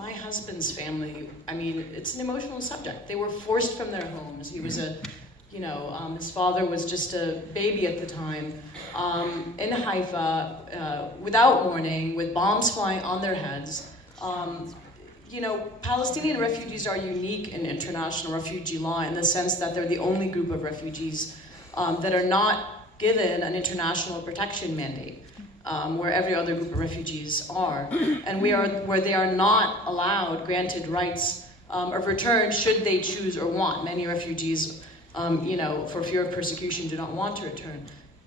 my husband's family, I mean, it's an emotional subject. They were forced from their homes. He was his father was just a baby at the time, in Haifa, without warning, with bombs flying on their heads. Palestinian refugees are unique in international refugee law in the sense that they're the only group of refugees that are not given an international protection mandate, where every other group of refugees are, and where they are not allowed granted rights of return should they choose or want. Many refugees, for fear of persecution, do not want to return.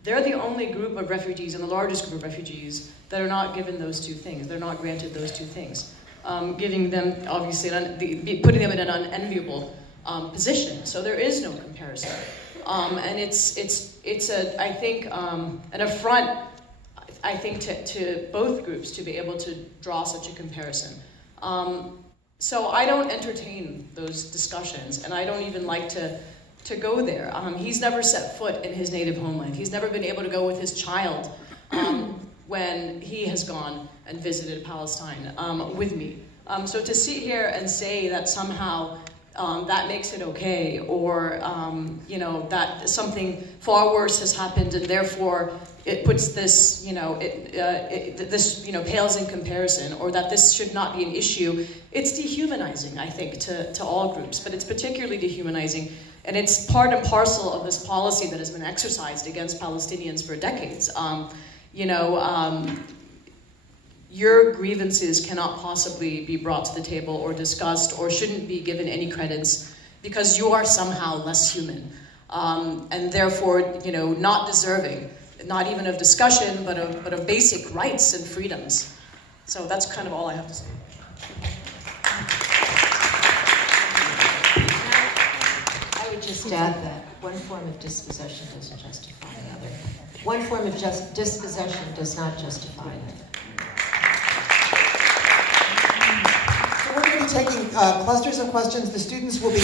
They're the only group of refugees, and the largest group of refugees, that are not given those two things. They're not granted those two things, giving them, obviously, putting them in an unenviable position. So there is no comparison, and it's I think an affront, I think, to both groups to be able to draw such a comparison. So I don't entertain those discussions, and I don't even like to go there. He's never set foot in his native homeland. He's never been able to go with his child when he has gone and visited Palestine with me. So to sit here and say that somehow that makes it okay, or that something far worse has happened and therefore it puts this, pales in comparison, or that this should not be an issue, it's dehumanizing, I think, to all groups. But it's particularly dehumanizing, and it's part and parcel of this policy that has been exercised against Palestinians for decades. Your grievances cannot possibly be brought to the table or discussed, or shouldn't be given any credence, because you are somehow less human, and therefore, not deserving, not even of discussion, but of basic rights and freedoms. So that's kind of all I have to say. I would just add that one form of dispossession doesn't justify another. One form of dispossession does not justify another. We're going to be taking clusters of questions. The students will be